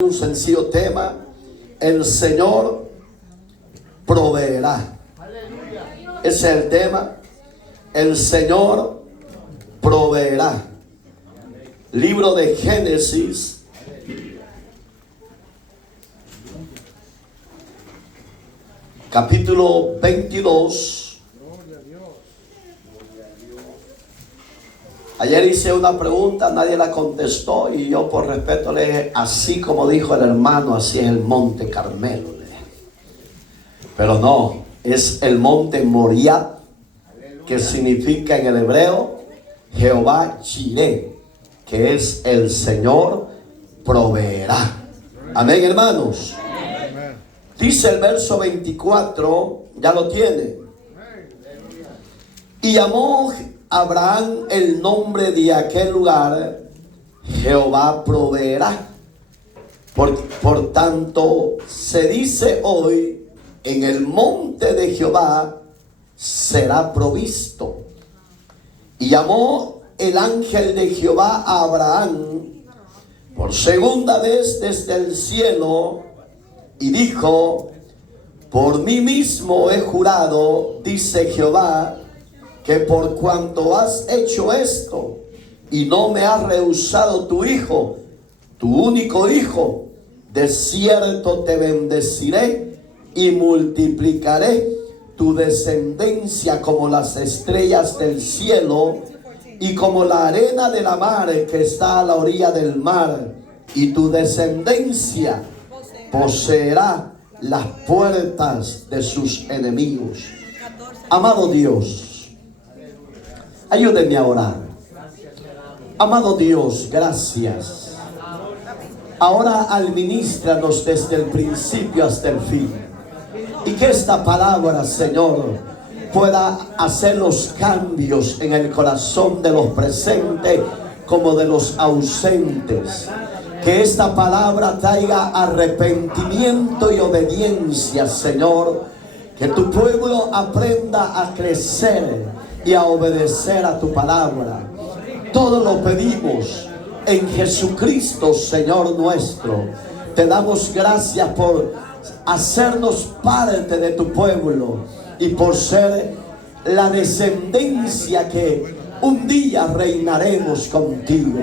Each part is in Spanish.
Un sencillo tema: el Señor proveerá. Ese es el tema: el Señor proveerá. Libro de Génesis, capítulo 22. Ayer hice una pregunta, nadie la contestó, y yo por respeto le dije: así como dijo el hermano, así es el monte Carmelo. Pero no, es el monte Moriah, que significa en el hebreo Jehová Jireh, que es el Señor proveerá. Amén, hermanos. Dice el verso 24, ya lo tiene: y llamó Abraham el nombre de aquel lugar Jehová proveerá. Por tanto, se dice hoy: en el monte de Jehová será provisto. Y llamó el ángel de Jehová a Abraham por segunda vez desde el cielo y dijo: por mí mismo he jurado, dice Jehová, que por cuanto has hecho esto y no me has rehusado tu hijo, tu único hijo, de cierto te bendeciré y multiplicaré tu descendencia como las estrellas del cielo y como la arena de la mar que está a la orilla del mar, y tu descendencia poseerá las puertas de sus enemigos. Amado Dios, ayúdenme a orar. Amado Dios, gracias. Ahora administranos desde el principio hasta el fin. Y que esta palabra, Señor, pueda hacer los cambios en el corazón de los presentes como de los ausentes. Que esta palabra traiga arrepentimiento y obediencia, Señor. Que tu pueblo aprenda a crecer y a obedecer a tu palabra. Todo lo pedimos en Jesucristo, Señor nuestro. Te damos gracias por hacernos parte de tu pueblo y por ser la descendencia que un día reinaremos contigo.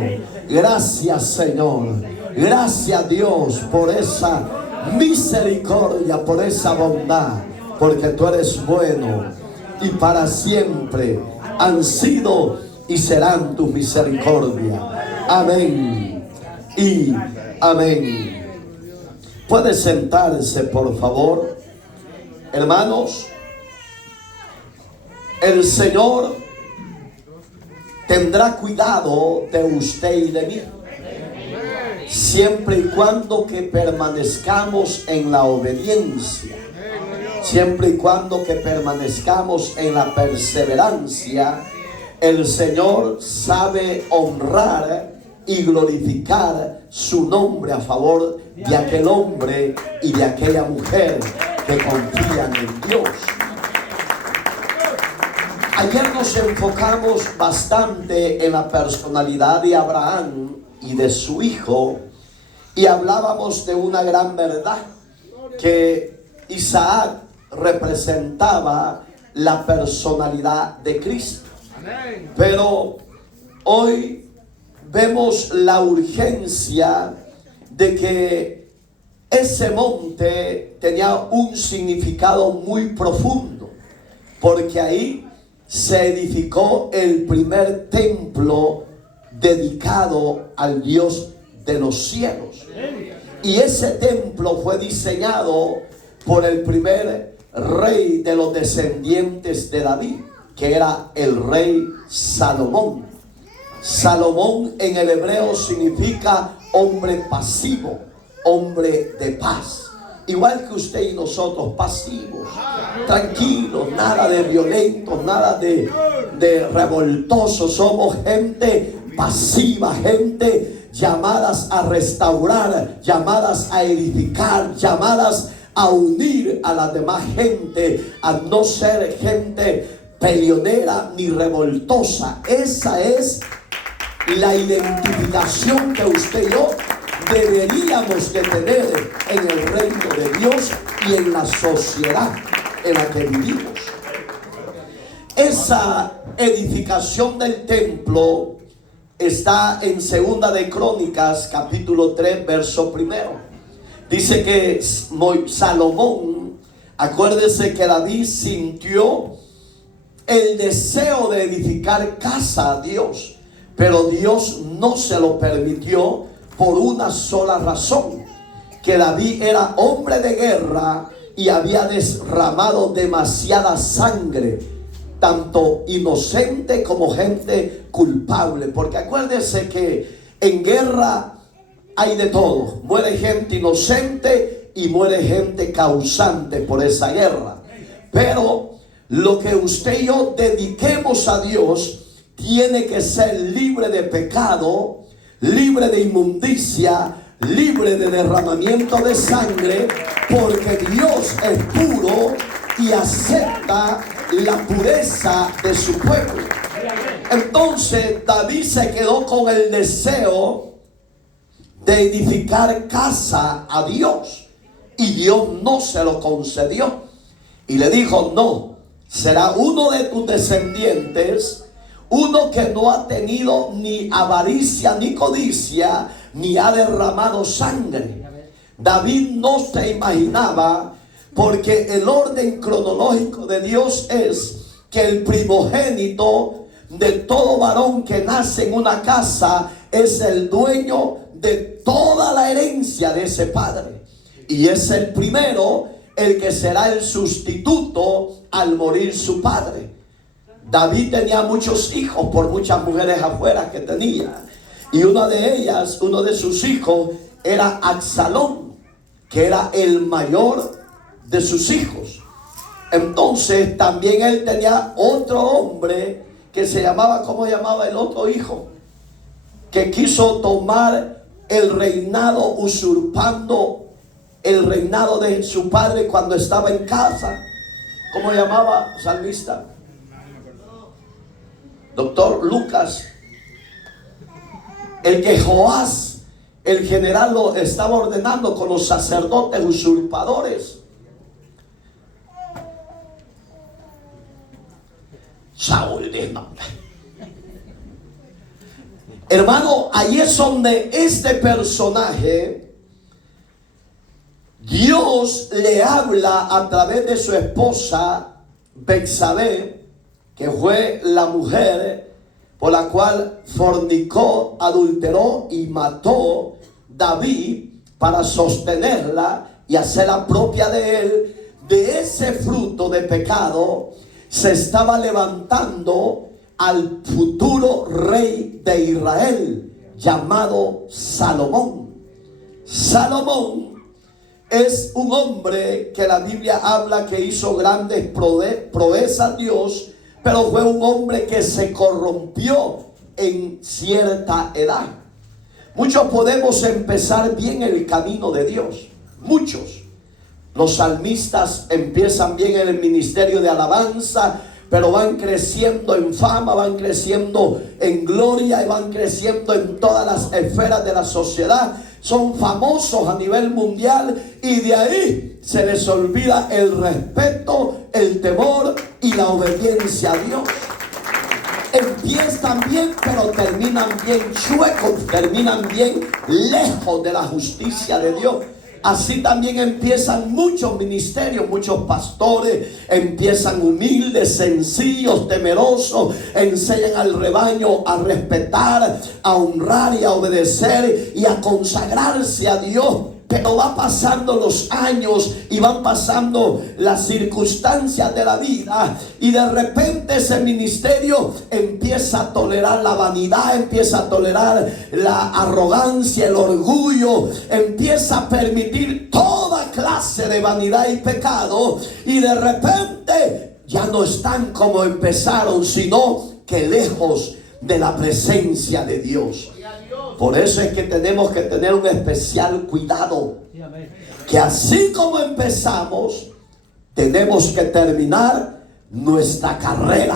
Gracias, Señor. Gracias, Dios, por esa misericordia, por esa bondad, porque tú eres bueno y para siempre han sido y serán tu misericordia. Amén y amén. Puede sentarse, por favor. Hermanos, el Señor tendrá cuidado de usted y de mí, siempre y cuando que permanezcamos en la obediencia, siempre y cuando que permanezcamos en la perseverancia. El Señor sabe honrar y glorificar su nombre a favor de aquel hombre y de aquella mujer que confían en Dios. Ayer nos enfocamos bastante en la personalidad de Abraham y de su hijo, y hablábamos de una gran verdad, que Isaac representaba la personalidad de Cristo. Pero hoy vemos la urgencia de que ese monte tenía un significado muy profundo, porque ahí se edificó el primer templo dedicado al Dios de los cielos. Y ese templo fue diseñado por el primer rey de los descendientes de David, que era el rey Salomón. Salomón en el hebreo significa hombre pasivo, hombre de paz. Igual que usted y nosotros, pasivos, tranquilos, nada de violentos, nada de revoltosos. Somos gente pasiva, gente llamadas a restaurar, llamadas a edificar, llamadas a unir a la demás gente, a no ser gente peleonera ni revoltosa. Esa es la identificación que usted y yo deberíamos de tener en el reino de Dios y en la sociedad en la que vivimos. Esa edificación del templo está en Segunda de Crónicas, capítulo 3, verso 1. Dice que Salomón, acuérdese que David sintió el deseo de edificar casa a Dios, pero Dios no se lo permitió por una sola razón: que David era hombre de guerra y había derramado demasiada sangre, tanto inocente como gente culpable. Porque acuérdese que en guerra hay de todo: muere gente inocente y muere gente causante por esa guerra. Pero lo que usted y yo dediquemos a Dios tiene que ser libre de pecado, libre de inmundicia, libre de derramamiento de sangre, porque Dios es puro y acepta la pureza de su pueblo. Entonces David se quedó con el deseo de edificar casa a Dios, y Dios no se lo concedió, y le dijo: no, será uno de tus descendientes, uno que no ha tenido ni avaricia ni codicia, ni ha derramado sangre. David no se imaginaba, porque el orden cronológico de Dios es que el primogénito de todo varón que nace en una casa es el dueño de toda la herencia de ese padre, y es el primero el que será el sustituto al morir su padre. David tenía muchos hijos por muchas mujeres afuera que tenía, y una de ellas, uno de sus hijos, era Absalón, que era el mayor de sus hijos. Entonces también él tenía otro hombre que se llamaba, ¿cómo llamaba el otro hijo? Que quiso tomar el reinado, usurpando el reinado de su padre cuando estaba en casa. ¿Cómo llamaba, salmista? Doctor Lucas. El que Joás, el general, lo estaba ordenando con los sacerdotes usurpadores. Saúl de nombre. Hermano, ahí es donde este personaje, Dios le habla a través de su esposa Betsabé, que fue la mujer por la cual fornicó, adulteró y mató David para sostenerla y hacerla propia de él. De ese fruto de pecado se estaba levantando al futuro rey de Israel, llamado Salomón. Salomón es un hombre que la Biblia habla que hizo grandes proezas a Dios, pero fue un hombre que se corrompió en cierta edad. Muchos podemos empezar bien el camino de Dios, muchos. Los salmistas empiezan bien en el ministerio de alabanza, pero van creciendo en fama, van creciendo en gloria y van creciendo en todas las esferas de la sociedad. Son famosos a nivel mundial, y de ahí se les olvida el respeto, el temor y la obediencia a Dios. Empiezan bien, pero terminan bien chuecos, terminan bien lejos de la justicia de Dios. Así también empiezan muchos ministerios, muchos pastores empiezan humildes, sencillos, temerosos, enseñan al rebaño a respetar, a honrar y a obedecer y a consagrarse a Dios. Pero va pasando los años y van pasando las circunstancias de la vida, y de repente ese ministerio empieza a tolerar la vanidad, empieza a tolerar la arrogancia, el orgullo, empieza a permitir toda clase de vanidad y pecado, y de repente ya no están como empezaron, sino que lejos de la presencia de Dios. Por eso es que tenemos que tener un especial cuidado, que así como empezamos, tenemos que terminar nuestra carrera,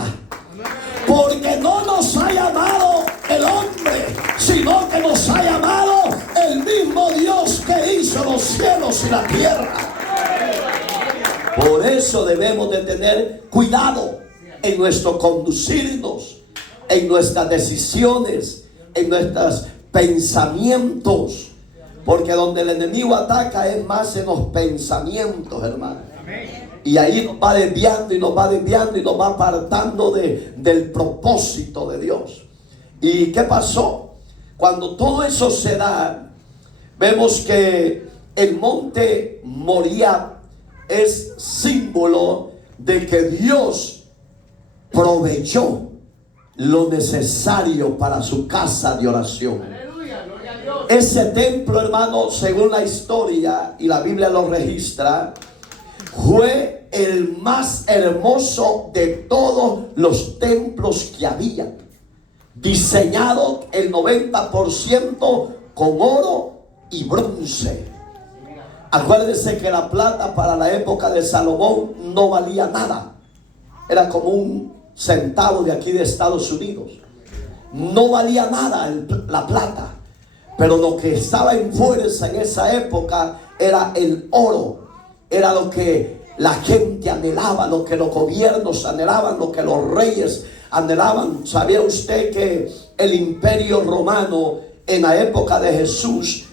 porque no nos ha llamado el hombre, sino que nos ha llamado el mismo Dios que hizo los cielos y la tierra. Por eso debemos de tener cuidado en nuestro conducirnos, en nuestras decisiones, en nuestros pensamientos, porque donde el enemigo ataca es más en los pensamientos, hermano. Y ahí nos va desviando y nos va desviando y nos va apartando del propósito de Dios. ¿Y qué pasó? Cuando todo eso se da, vemos que el monte Moriah es símbolo de que Dios proveyó lo necesario para su casa de oración. Aleluya, gloria a Dios. Ese templo, hermano, según la historia y la Biblia lo registra, fue el más hermoso de todos los templos que había, diseñado el 90% con oro y bronce. Acuérdense que la plata para la época de Salomón no valía nada, era como un centavo de aquí de Estados Unidos. No valía nada la plata, pero lo que estaba en fuerza en esa época era el oro. Era lo que la gente anhelaba, lo que los gobiernos anhelaban, lo que los reyes anhelaban. ¿Sabía usted que el imperio romano en la época de Jesús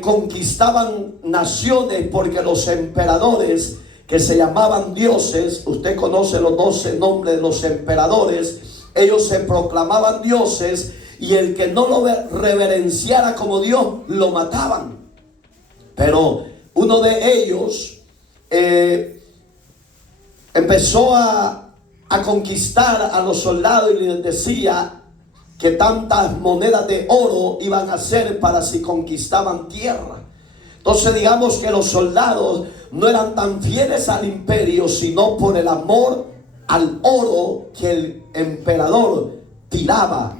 conquistaban naciones porque los emperadores que se llamaban dioses, usted conoce los 12 nombres de los emperadores, ellos se proclamaban dioses y el que no lo reverenciara como Dios lo mataban? Pero uno de ellos empezó a conquistar a los soldados y les decía que tantas monedas de oro iban a hacer para si conquistaban tierra. Entonces digamos que los soldados no eran tan fieles al imperio, sino por el amor al oro que el emperador tiraba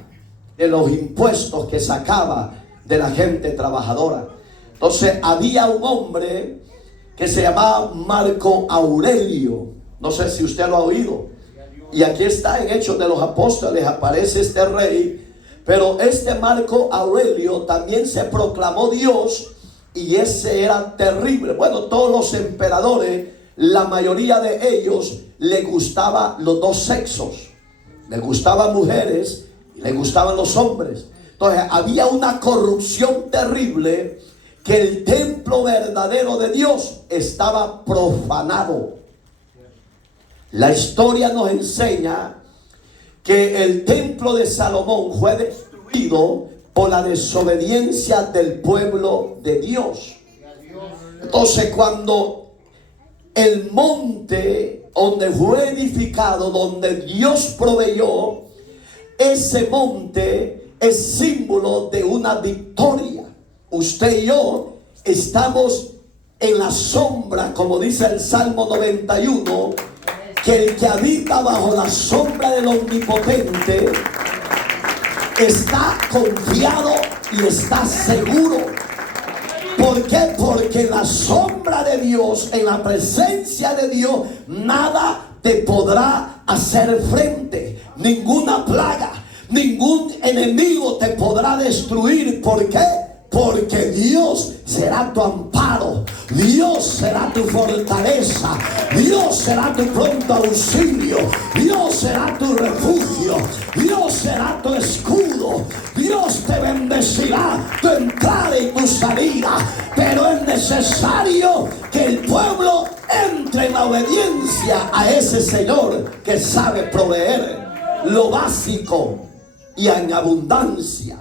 de los impuestos que sacaba de la gente trabajadora. Entonces había un hombre que se llamaba Marco Aurelio. No sé si usted lo ha oído. Y aquí está en Hechos de los Apóstoles, aparece este rey. Pero este Marco Aurelio también se proclamó Dios, y ese era terrible. Bueno, todos los emperadores, la mayoría de ellos les gustaban los dos sexos. Les gustaban mujeres y les gustaban los hombres. Entonces había una corrupción terrible, que el templo verdadero de Dios estaba profanado. La historia nos enseña que el templo de Salomón fue destruido por la desobediencia del pueblo de Dios. Entonces, cuando el monte donde fue edificado, donde Dios proveyó, ese monte es símbolo de una victoria. Usted y yo estamos en la sombra, como dice el Salmo 91, que el que habita bajo la sombra del Omnipotente está confiado y está seguro. ¿Por qué? Porque en la sombra de Dios, en la presencia de Dios, nada te podrá hacer frente. Ninguna plaga, ningún enemigo te podrá destruir. ¿Por qué? Porque Dios será tu amparo, Dios será tu fortaleza, Dios será tu pronto auxilio, Dios será tu refugio, Dios será tu escudo, Dios te bendecirá tu entrada y tu salida. Pero es necesario que el pueblo entre en la obediencia a ese Señor que sabe proveer lo básico y en abundancia.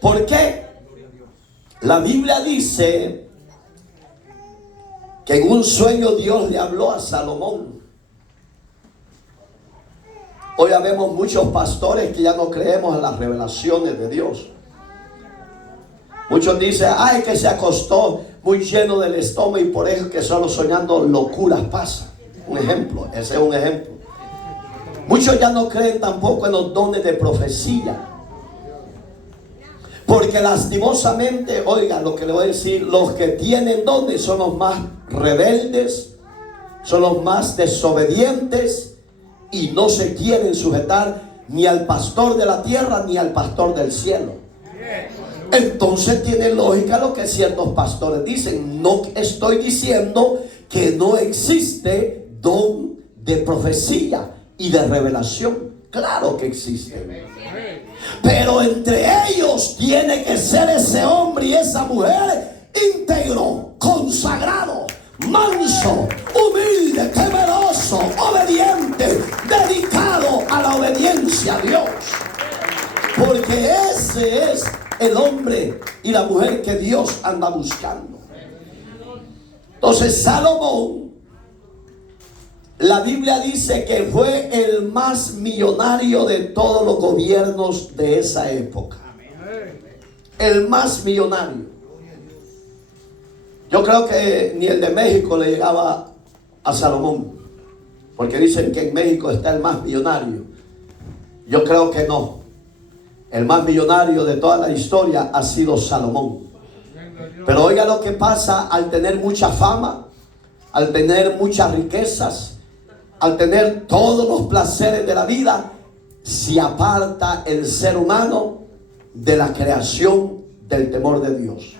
¿Por qué? La Biblia dice que en un sueño Dios le habló a Salomón. Hoy vemos muchos pastores que ya no creemos en las revelaciones de Dios. Muchos dicen, ay, que se acostó muy lleno del estómago y por eso que solo soñando locuras pasa. Un ejemplo, ese es un ejemplo. Muchos ya no creen tampoco en los dones de profecía. Porque lastimosamente, oigan lo que le voy a decir, los que tienen dones son los más rebeldes, son los más desobedientes y no se quieren sujetar ni al pastor de la tierra ni al pastor del cielo. Entonces tiene lógica lo que ciertos pastores dicen. No estoy diciendo que no existe don de profecía y de revelación. Claro que existe. Pero entre ellos tiene que ser ese hombre y esa mujer íntegro, consagrado, manso, humilde, temeroso, obediente, dedicado a la obediencia a Dios. Porque ese es el hombre y la mujer que Dios anda buscando. Entonces Salomón, la Biblia dice que fue el más millonario de todos los gobiernos de esa época. El más millonario. Yo creo que ni el de México le llegaba a Salomón, porque dicen que en México está el más millonario. Yo creo que no. El más millonario de toda la historia ha sido Salomón. Pero oiga lo que pasa al tener mucha fama, al tener muchas riquezas, al tener todos los placeres de la vida, se aparta el ser humano de la creación del temor de Dios.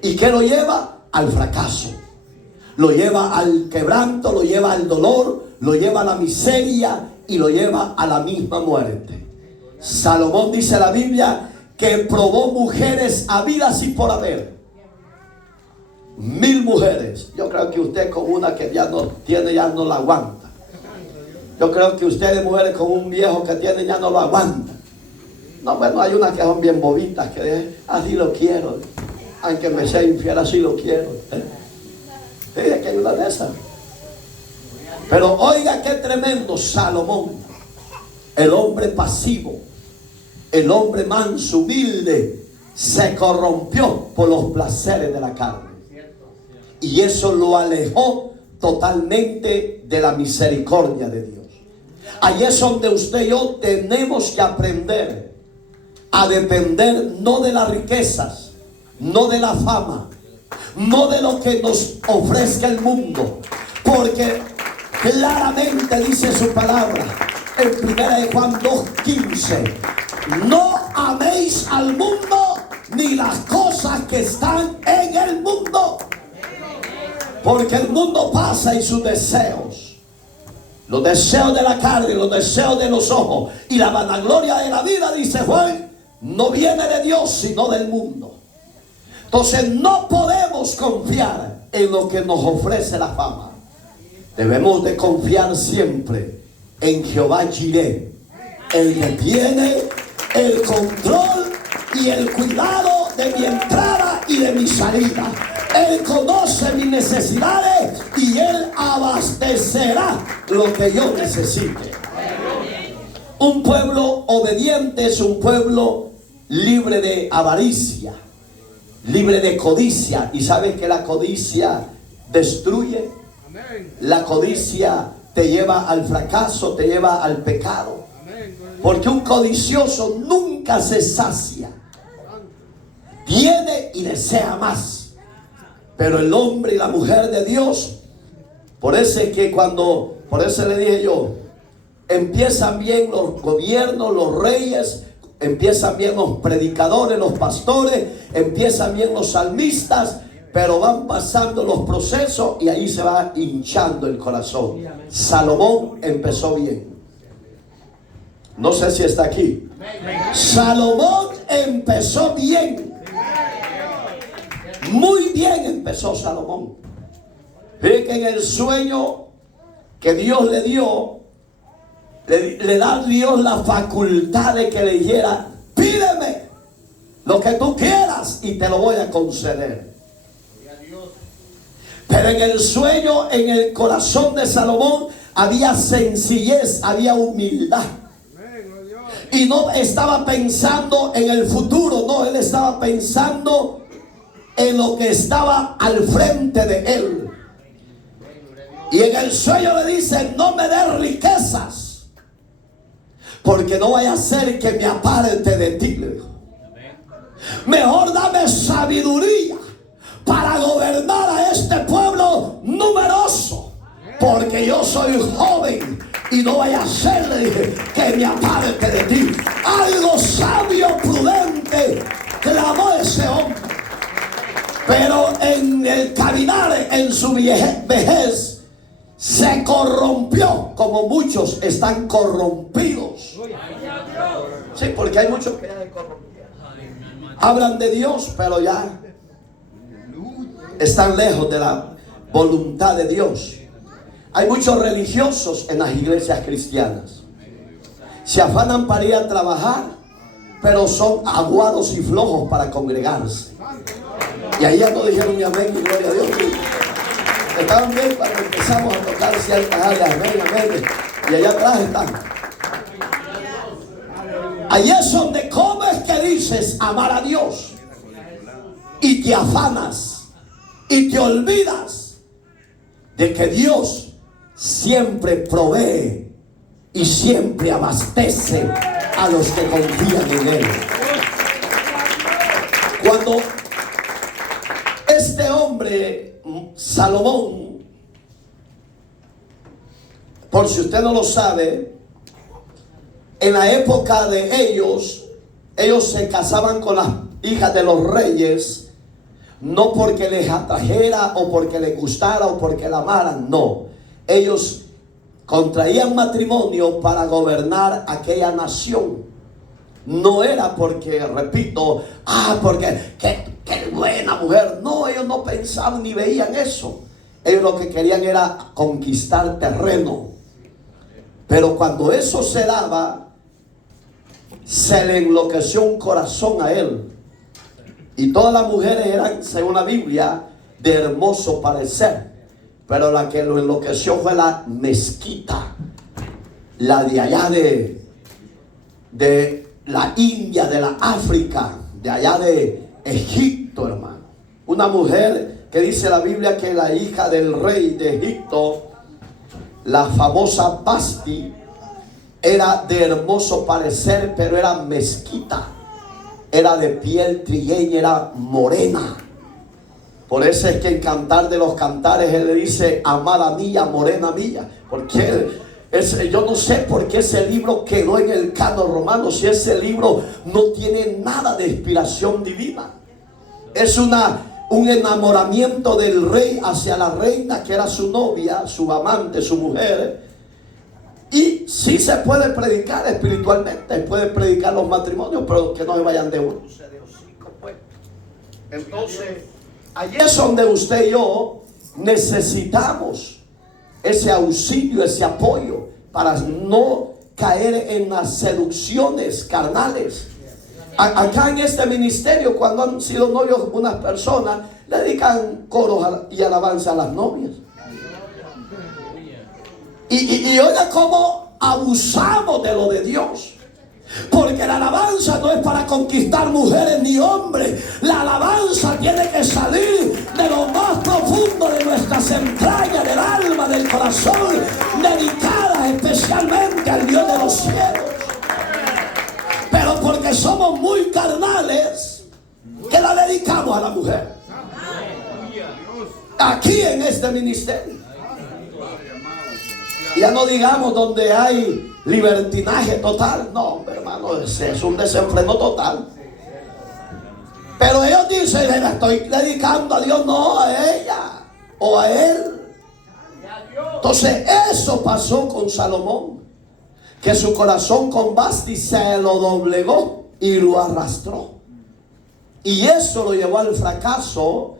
¿Y qué lo lleva? Al fracaso. Lo lleva al quebranto, lo lleva al dolor, lo lleva a la miseria y lo lleva a la misma muerte. Salomón, dice la Biblia, que probó mujeres habidas y por haber. 1000 mujeres. Yo creo que usted con una que ya no tiene, ya no la aguanta. Yo creo que ustedes mujeres con un viejo que tiene ya no lo aguantan. No, bueno, hay unas que son bien bobitas, que así lo quiero. Aunque me sea infiel, así lo quiero. Sí, que hay una de esas. Pero oiga qué tremendo Salomón. El hombre pasivo, el hombre manso, humilde, se corrompió por los placeres de la carne. Y eso lo alejó totalmente de la misericordia de Dios. Ahí es donde usted y yo tenemos que aprender a depender no de las riquezas, no de la fama, no de lo que nos ofrezca el mundo, porque claramente dice su palabra en 1 Juan 2:15: no améis al mundo ni las cosas que están en el mundo, porque el mundo pasa y sus deseos, los deseos de la carne, los deseos de los ojos y la vanagloria de la vida, dice Juan, no viene de Dios sino del mundo. Entonces no podemos confiar en lo que nos ofrece la fama. Debemos de confiar siempre en Jehová Jireh, el que tiene el control y el cuidado de mi entrada y de mi salida. Él conoce mis necesidades y Él abastecerá lo que yo necesite. Un pueblo obediente es un pueblo libre de avaricia, libre de codicia. ¿Y sabes que la codicia destruye? La codicia te lleva al fracaso, te lleva al pecado. Porque un codicioso nunca se sacia. Tiene y desea más. Pero el hombre y la mujer de Dios, por eso le dije yo, empiezan bien los gobiernos, los reyes, empiezan bien los predicadores, los pastores, empiezan bien los salmistas, pero van pasando los procesos y ahí se va hinchando el corazón. Salomón empezó bien. No sé si está aquí. Salomón empezó bien. Muy bien empezó Salomón. Fíjate que en el sueño que Dios le dio, le da a Dios la facultad de que le dijera: pídeme lo que tú quieras y te lo voy a conceder. Pero en el sueño, en el corazón de Salomón, había sencillez, había humildad. Y no estaba pensando en el futuro, no, él estaba pensando en lo que estaba al frente de él. Y en el sueño le dice: no me des riquezas, porque no vaya a ser que me aparte de ti. Mejor dame sabiduría para gobernar a este pueblo numeroso, porque yo soy joven y no vaya a ser, le dije, que me aparte de ti. Algo sabio, prudente, claro amó a ese hombre. Pero en el caminar, en su vejez, se corrompió, como muchos están corrompidos. Sí, porque hay muchos que ya se corrompieron. Hablan de Dios, pero ya están lejos de la voluntad de Dios. Hay muchos religiosos en las iglesias cristianas. Se afanan para ir a trabajar, pero son aguados y flojos para congregarse. Y ahí ya no dijeron ni amén ni gloria a Dios. Estaban bien cuando empezamos a tocar ciertas áreas. Amén, amén. Y allá atrás están. Ahí es donde, ¿cómo es que dices amar a Dios? Y te afanas y te olvidas de que Dios siempre provee y siempre abastece a los que confían en Él. Cuando este hombre, Salomón, por si usted no lo sabe, en la época de ellos se casaban con las hijas de los reyes, no porque les atrajera o porque les gustara o porque la amaran, no. Ellos contraían matrimonio para gobernar aquella nación. No era porque, repito, porque qué buena mujer. No, ellos no pensaban ni veían eso. Ellos lo que querían era conquistar terreno. Pero cuando eso se daba, se le enloqueció un corazón a él. Y todas las mujeres eran, según la Biblia, de hermoso parecer. Pero la que lo enloqueció fue la mezquita, la de allá de la India, de la África, de allá de Egipto, hermano. Una mujer que dice la Biblia que la hija del rey de Egipto, la famosa Basti, era de hermoso parecer, pero era mezquita. Era de piel trigueña, era morena. Por eso es que en Cantar de los Cantares él le dice, amada mía, morena mía. Porque yo no sé por qué ese libro quedó en el canon romano, si ese libro no tiene nada de inspiración divina. Es un enamoramiento del rey hacia la reina, que era su novia, su amante, su mujer. Y sí se puede predicar espiritualmente, puede predicar los matrimonios, pero que no se vayan de uno. Entonces, allí es donde usted y yo necesitamos ese auxilio, ese apoyo, para no caer en las seducciones carnales. Acá en este ministerio, cuando han sido novios unas personas, le dedican coros y alabanza a las novias. Y oiga cómo abusamos de lo de Dios. Porque la alabanza no es para conquistar mujeres ni hombres. La alabanza tiene que salir de lo más profundo de nuestras entrañas, del alma, del corazón, dedicada especialmente al Dios de los cielos. Pero porque somos muy carnales, que la dedicamos a la mujer. Aquí en este ministerio. Ya no digamos donde hay libertinaje total. No, hermano, es un desenfreno total. Pero ellos dicen, le estoy dedicando a Dios, no a ella o a él. Entonces eso pasó con Salomón, que su corazón con Basti se lo doblegó y lo arrastró. Y eso lo llevó al fracaso,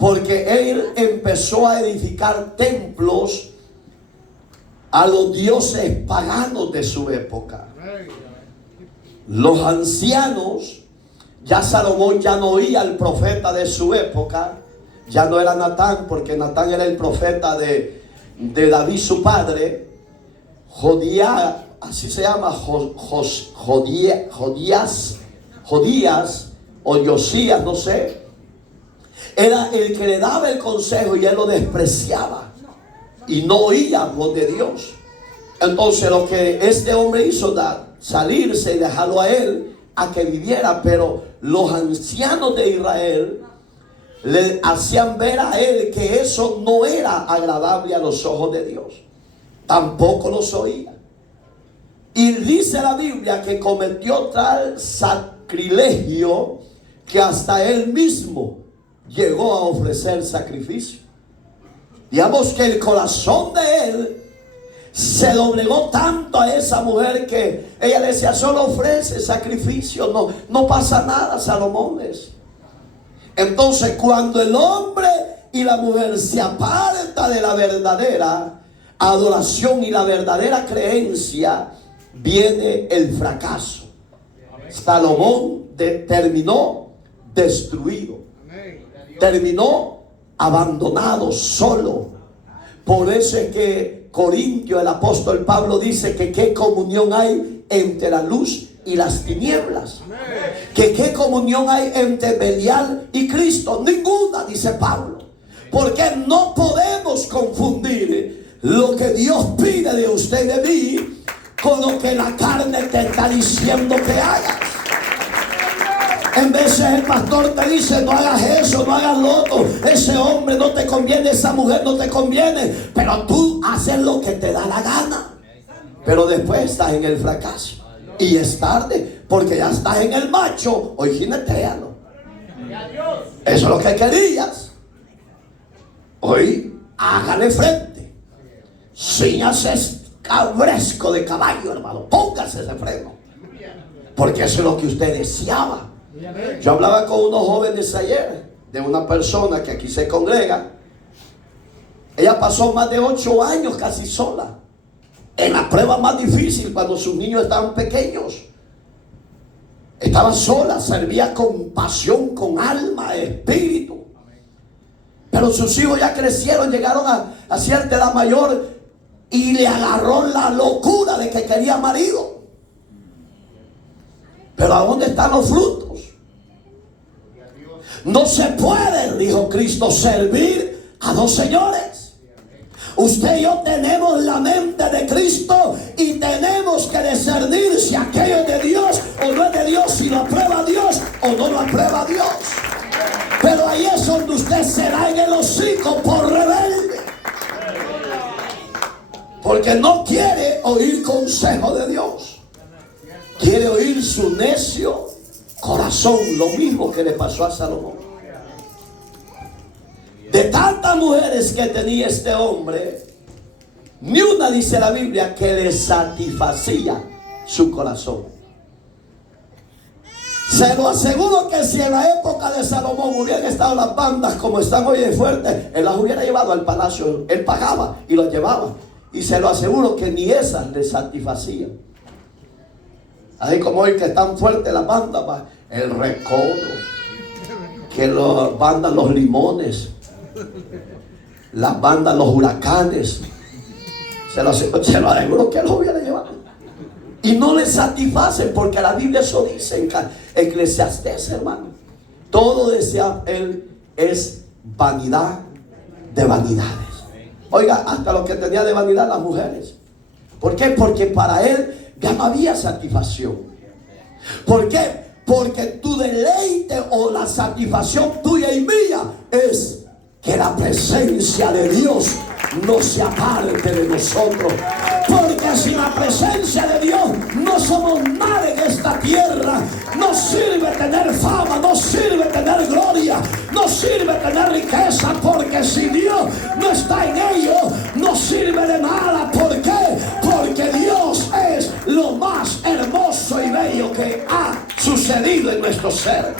porque él empezó a edificar templos a los dioses paganos de su época. Los ancianos, ya Salomón ya no oía al profeta de su época, ya no era Natán, porque Natán era el profeta de David su padre. Jodías, así se llama, Jodías o Josías, no sé, era el que le daba el consejo y él lo despreciaba y no oía voz de Dios. Entonces lo que este hombre hizo, salirse y dejarlo a él a que viviera. Pero los ancianos de Israel le hacían ver a él que eso no era agradable a los ojos de Dios, tampoco los oía. Y dice la Biblia que cometió tal sacrilegio que hasta él mismo llegó a ofrecer sacrificio. Digamos que el corazón de él se doblegó tanto a esa mujer que ella le decía: solo ofrece sacrificio, no pasa nada, Salomón. Entonces, cuando el hombre y la mujer se aparta de la verdadera adoración y la verdadera creencia, viene el fracaso. Salomón terminó destruido, terminó abandonado, solo. Por eso es que Corintio, el apóstol Pablo dice que qué comunión hay entre la luz y las tinieblas. Que qué comunión hay entre Belial y Cristo. Ninguna, dice Pablo. Porque no podemos confundir lo que Dios pide de usted y de mí con lo que la carne te está diciendo que hagas. En veces el pastor te dice: no hagas eso, no hagas lo otro, ese hombre no te conviene, esa mujer no te conviene, pero tú haces lo que te da la gana. Pero después estás en el fracaso y es tarde, porque ya estás en el macho. Hoy jinetealo. Eso es lo que querías. Hoy hágale frente. Ciñase cabresco de caballo, hermano. Póngase ese freno, porque eso es lo que usted deseaba. Yo hablaba con unos jóvenes ayer de una persona que aquí se congrega. Ella pasó más de 8 años casi sola, en la prueba más difícil, cuando sus niños estaban pequeños. Estaba sola, servía con pasión, con alma, espíritu. Pero sus hijos ya crecieron, llegaron a cierta edad mayor, y le agarró la locura de que quería marido. Pero ¿a dónde están los frutos? No se puede, dijo Cristo, servir a dos señores. Usted y yo tenemos la mente de Cristo y tenemos que discernir si aquello es de Dios o no es de Dios, si lo aprueba Dios o no lo aprueba Dios. Pero ahí es donde usted se da en el hocico por rebelde, porque no quiere oír consejo de Dios, quiere oír su necio corazón. Lo mismo que le pasó a Salomón. De tantas mujeres que tenía este hombre, ni una, dice la Biblia, que le satisfacía su corazón. Se lo aseguro que si en la época de Salomón hubieran estado las bandas como están hoy de fuertes, él las hubiera llevado al palacio. Él pagaba y los llevaba. Y se lo aseguro que ni esas le satisfacían. Así como hoy que están fuertes las bandas, el Recodo, que las bandas Los Limones, las bandas Los Huracanes, se lo aseguro que los hubiera llevado. Y no les satisfacen, porque la Biblia eso dice en Eclesiastés, hermano. Todo desea él es vanidad de vanidades. Oiga, hasta lo que tenía de vanidad las mujeres. ¿Por qué? Porque para él ya no había satisfacción. ¿Por qué? Porque tu deleite o la satisfacción tuya y mía es que la presencia de Dios no se aparte de nosotros. Porque sin la presencia de Dios no somos nada en esta tierra. No sirve tener fama, no sirve tener gloria, no sirve tener riqueza, porque si Dios no está en ello, no sirve de nada. ¿Por qué? Porque Dios es lo más hermoso y bello que ha sucedido en nuestro ser.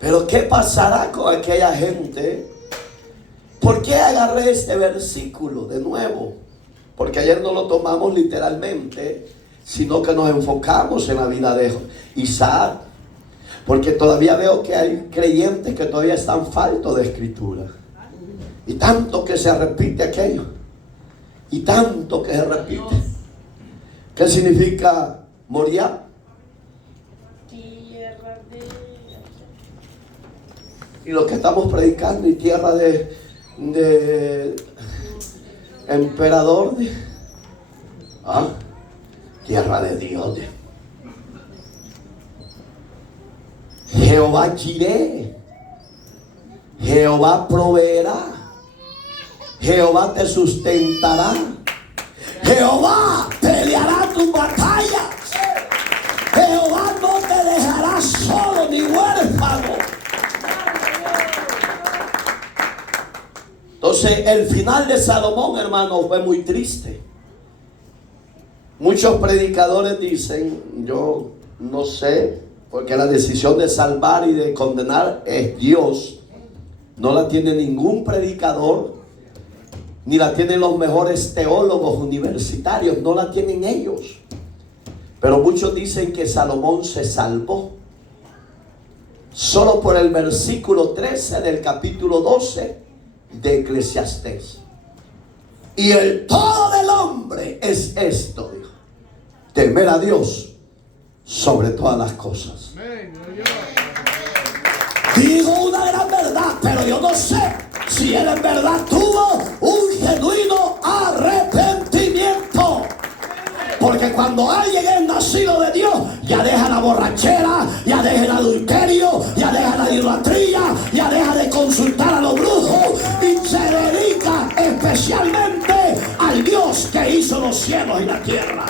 Pero ¿qué pasará con aquella gente? ¿Por qué agarré este versículo de nuevo? Porque ayer no lo tomamos literalmente, sino que nos enfocamos en la vida de Isaac. Porque todavía veo que hay creyentes que todavía están faltos de escritura. Y tanto que se repite aquello. Y tanto que se repite. ¿Qué significa Moriah? Y lo que estamos predicando, y tierra de emperador, tierra de Dios. Jehová Jireh, Jehová proveerá, Jehová te sustentará, Jehová peleará tus batallas, Jehová no te dejará serás solo ni huérfano. Entonces el final de Salomón, hermano, fue muy triste. Muchos predicadores dicen, yo no sé, porque la decisión de salvar y de condenar es Dios. No la tiene ningún predicador, ni la tienen los mejores teólogos universitarios, no la tienen ellos. Pero muchos dicen que Salomón se salvó solo por el versículo 13 del capítulo 12 de Eclesiastés. Y el todo del hombre es esto, dijo: temer a Dios sobre todas las cosas. Digo una gran verdad, pero yo no sé si él en verdad tuvo un genuino arrepentimiento. Porque cuando alguien es nacido de Dios, ya deja la borrachera, ya deja el adulterio, ya deja la idolatría, ya deja de consultar a los brujos y se dedica especialmente al Dios que hizo los cielos y la tierra.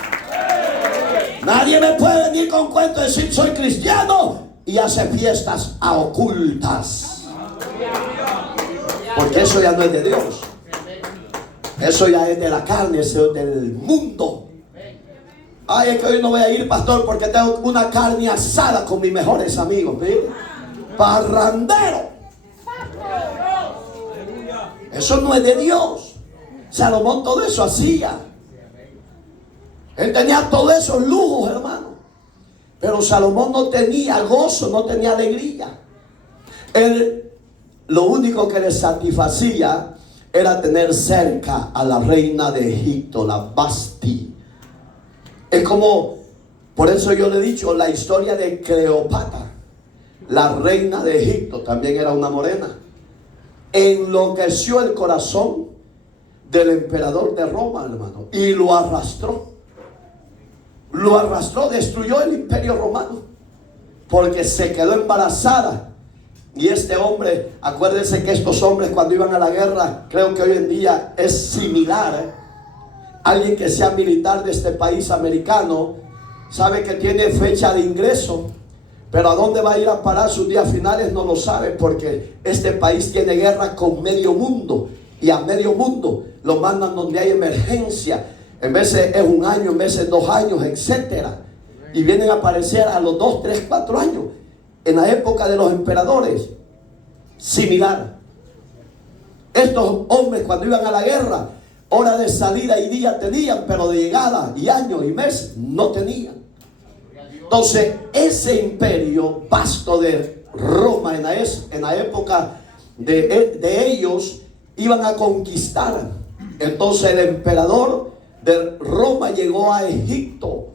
Nadie me puede venir con cuento de decir soy cristiano y hace fiestas a ocultas. Porque eso ya no es de Dios. Eso ya es de la carne, eso es del mundo. Ay, es que hoy no voy a ir, pastor, porque tengo una carne asada con mis mejores amigos. Mire, parrandero. Eso no es de Dios. Salomón todo eso hacía. Él tenía todos esos lujos, hermano. Pero Salomón no tenía gozo, no tenía alegría. Él, lo único que le satisfacía era tener cerca a la reina de Egipto, la Vasti. Es como, por eso yo le he dicho, la historia de Cleopatra, la reina de Egipto, también era una morena. Enloqueció el corazón del emperador de Roma, hermano, y lo arrastró. Lo arrastró, destruyó el imperio romano, porque se quedó embarazada. Y este hombre, acuérdense que estos hombres cuando iban a la guerra, creo que hoy en día es similar, alguien que sea militar de este país americano, sabe que tiene fecha de ingreso, pero a dónde va a ir a parar sus días finales no lo sabe, porque este país tiene guerra con medio mundo, y a medio mundo lo mandan donde hay emergencia. En veces es un año, en veces 2 años, etcétera. Y vienen a aparecer a los 2, 3, 4 años. En la época de los emperadores, similar. Estos hombres cuando iban a la guerra, hora de salida y día tenían, pero de llegada y años y meses no tenían. Entonces ese imperio vasto de Roma en la época de ellos iban a conquistar. Entonces el emperador de Roma llegó a Egipto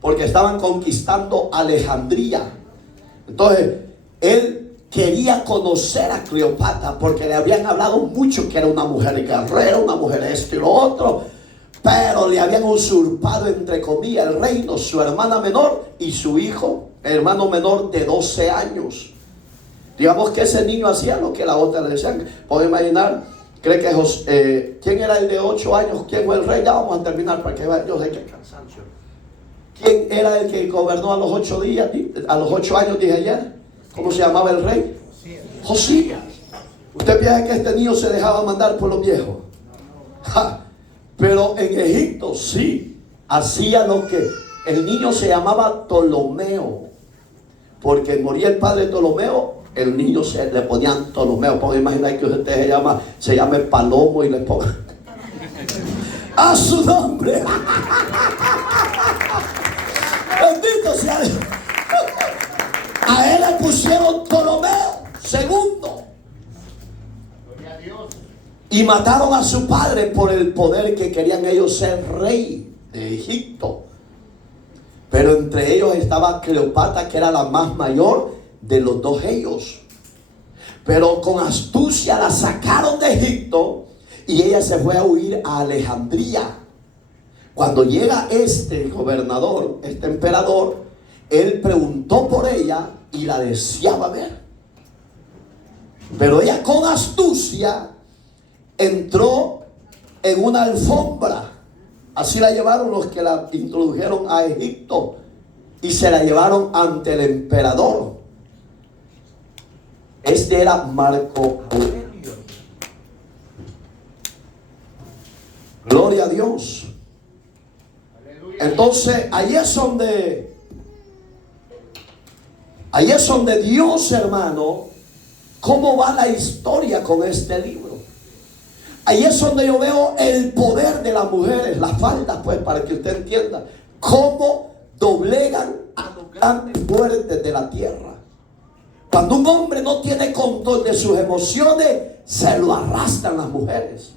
porque estaban conquistando Alejandría. Entonces él quería conocer a Cleopatra porque le habían hablado mucho que era una mujer guerrera, una mujer esto y lo otro, pero le habían usurpado entre comillas el reino, su hermana menor y su hijo, hermano menor de 12 años. Digamos que ese niño hacía lo que la otra le decían. Puedo imaginar. ¿Cree que quién era el de 8 años? ¿Quién fue el rey? Ya vamos a terminar para que yo sé que cansancio. ¿Quién era el que gobernó a los 8 días? A los 8 años dije ayer. ¿Cómo se llamaba el rey? Josías. ¿Usted piensa que este niño se dejaba mandar por los viejos? Pero en Egipto sí hacía lo que el niño se llamaba Ptolomeo, porque moría el padre Ptolomeo. El niño le ponían Ptolomeo. Puedo imaginar que usted se llame Palomo y le pongan a su nombre. Bendito sea Dios. A él le pusieron Ptolomeo segundo. Y mataron a su padre por el poder que querían ellos ser rey de Egipto. Pero entre ellos estaba Cleopatra, que era la más mayor de los dos ellos. Pero con astucia la sacaron de Egipto y ella se fue a huir a Alejandría. Cuando llega este gobernador, este emperador, él preguntó por ella y la deseaba ver. Pero ella con astucia entró en una alfombra. Así la llevaron los que la introdujeron a Egipto. y se la llevaron ante el emperador. Este era Marco Aurelio. Gloria a Dios. Entonces, ahí es donde Dios, hermano, cómo va la historia con este libro. Ahí es donde yo veo el poder de las mujeres, las faldas, pues, para que usted entienda cómo doblegan a los grandes fuertes de la tierra. Cuando un hombre no tiene control de sus emociones, se lo arrastran las mujeres.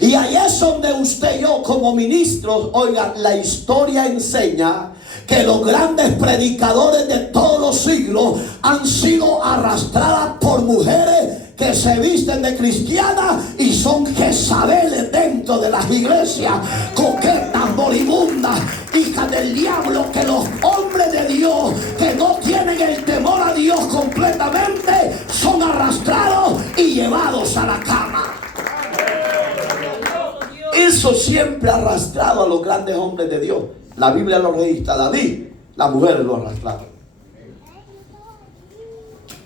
Y ahí es donde usted y yo como ministros, oigan, la historia enseña que los grandes predicadores de todos los siglos han sido arrastradas por mujeres que se visten de cristianas y son Jezabeles dentro de las iglesias, coquetas, moribundas, hijas del diablo, que los hombres de Dios que no tienen el temor a Dios completamente son arrastrados y llevados a la cama. Eso siempre ha arrastrado a los grandes hombres de Dios. La Biblia lo registra. David, las mujeres lo arrastraron.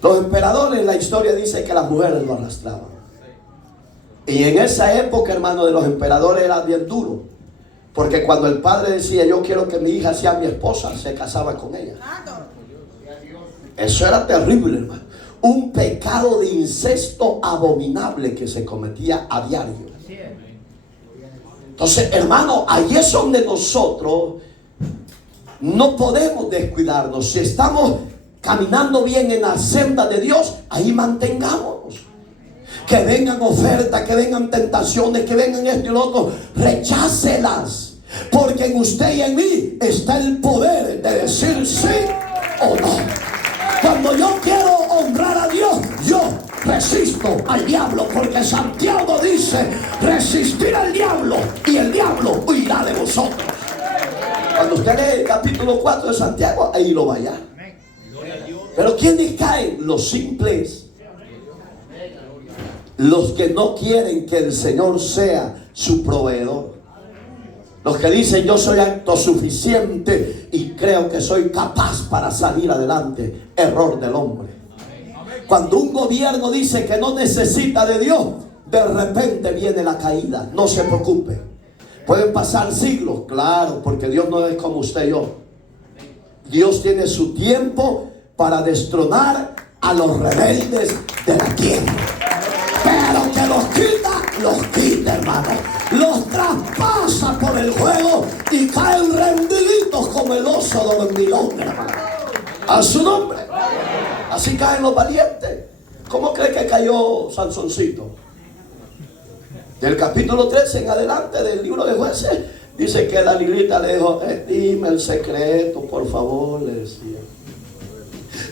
Los emperadores, la historia dice que las mujeres lo arrastraban. Y en esa época, hermano, de los emperadores era bien duro. Porque cuando el padre decía, yo quiero que mi hija sea mi esposa, se casaba con ella. Eso era terrible, hermano. Un pecado de incesto abominable que se cometía a diario. Entonces, hermano, ahí es donde nosotros no podemos descuidarnos. Si estamos caminando bien en la senda de Dios, ahí mantengámonos. Que vengan ofertas, que vengan tentaciones, que vengan esto y lo otro, rechácelas. Porque en usted y en mí está el poder de decir sí o no. Cuando yo quiero honrar a Dios, yo resisto al diablo, porque Santiago dice, resistir al diablo y el diablo huirá de vosotros. Cuando usted lee el capítulo 4 de Santiago, ahí lo vaya. Pero ¿quiénes caen? Los simples, los que no quieren que el Señor sea su proveedor, los que dicen yo soy autosuficiente y creo que soy capaz para salir adelante. Error del hombre. Cuando un gobierno dice que no necesita de Dios, de repente viene la caída. No se preocupe. Pueden pasar siglos, claro, porque Dios no es como usted y yo. Dios tiene su tiempo para destronar a los rebeldes de la tierra. Pero que los quita, hermano. Los traspasa por el juego y caen rendiditos como el oso dormilón, hermano. A su nombre. Así caen los valientes. ¿Cómo cree que cayó Sansoncito? Del capítulo 13 en adelante del libro de Jueces, dice que Dalilita le dijo, dime el secreto, por favor, le decía.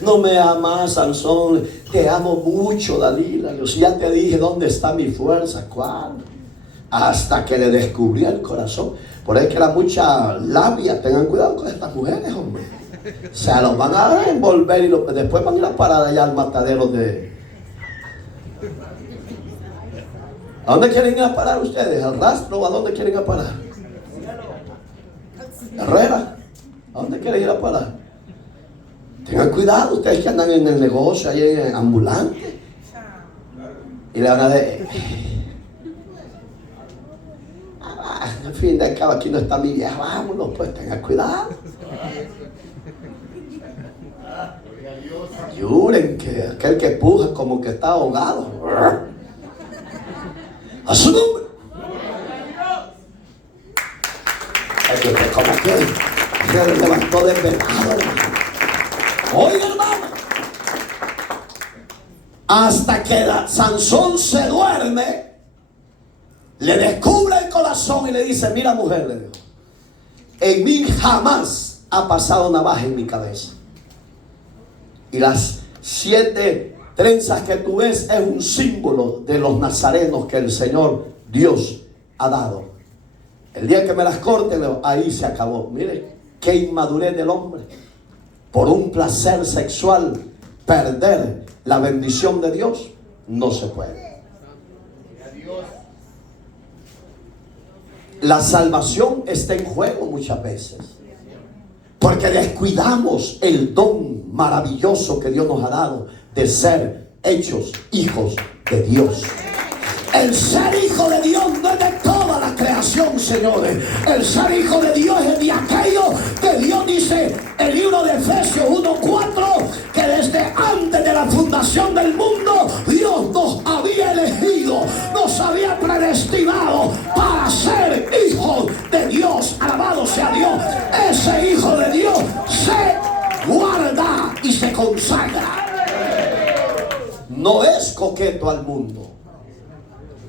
No me amas, Sansón, te amo mucho, Dalila. Yo ya te dije dónde está mi fuerza. ¿Cuál? Hasta que le descubrí el corazón. Por eso es que era mucha labia. Tengan cuidado con estas mujeres, hombre. Se los van a envolver y después van a ir a parar allá al matadero de... ¿A dónde quieren ir a parar ustedes? ¿Al rastro o a dónde quieren ir a parar? Herrera. ¿A dónde quieren ir a parar? Tengan cuidado ustedes que andan en el negocio, ahí en ambulante. Y le van a decir, al fin de cabo aquí no está mi vieja, vámonos, pues tengan cuidado. Juren que aquel que puja como que está ahogado. A su nombre. Es que usted como que se levantó desvelado, hermano. Oiga, hermano, hasta que Sansón se duerme, le descubre el corazón y le dice, mira mujer, le dijo, en mí jamás ha pasado navaja en mi cabeza. Y las 7 trenzas que tú ves es un símbolo de los nazarenos que el Señor Dios ha dado. El día que me las corte, ahí se acabó. Mire, qué inmadurez del hombre. Por un placer sexual perder la bendición de Dios, no se puede. La salvación está en juego muchas veces. Porque descuidamos el don maravilloso que Dios nos ha dado de ser hechos hijos de Dios. El ser hijo de Dios no es de toda la creación, señores. El ser hijo de Dios es de aquello que Dios dice en el libro de Efesios 1:4, que desde antes de la fundación del mundo Dios nos había elegido, nos había predestinado para ser hijos de Dios. Alabado sea Dios. Ese hijo de Dios se guarda y se consagra. No es coqueto al mundo.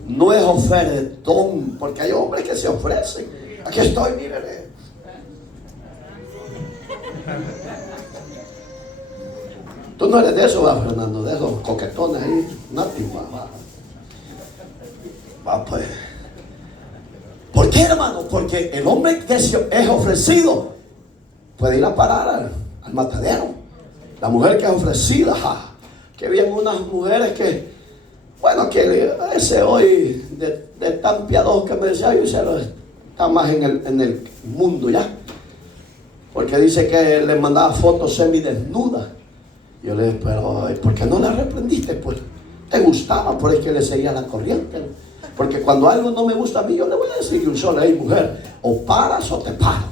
No es ofertón, porque hay hombres que se ofrecen. Aquí estoy, mire. Tú no eres de eso, ¿va, Fernando? De esos coquetones ahí. Nothing, va, pues. ¿Por qué, hermano? Porque el hombre que es ofrecido puede ir a parar al matadero. La mujer que es ofrecida, que bien unas mujeres que, bueno, que ese hoy de tan piadoso que me decía, yo está más en el mundo ya. Porque dice que le mandaba fotos semidesnudas. Yo le dije, pero ¿por qué no la reprendiste? Pues te gustaba, por eso que le seguía la corriente. Porque cuando algo no me gusta a mí, yo le voy a decir que un solo, hey, mujer, o paras o te paras.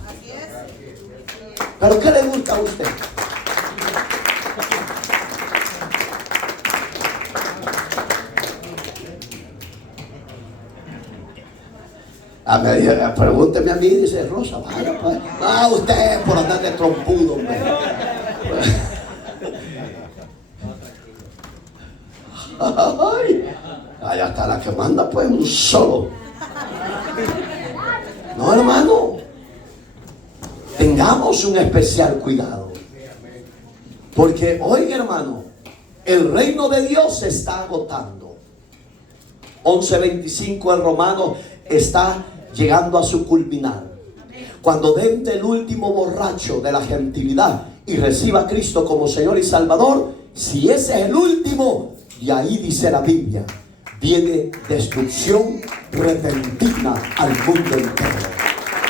¿Pero qué le gusta a usted? Pregúnteme a mí, dice Rosa, vaya pues. No, usted por andar de trompudo, hombre. Ay, allá está la que manda, pues, un solo. No, hermano. Tengamos un especial cuidado. Porque, oiga, hermano, el reino de Dios se está agotando. 11:25 en Romanos está llegando a su culminar. Cuando vente el último borracho de la gentilidad y reciba a Cristo como Señor y Salvador, si ese es el último, y ahí dice la Biblia, viene destrucción repentina al mundo entero.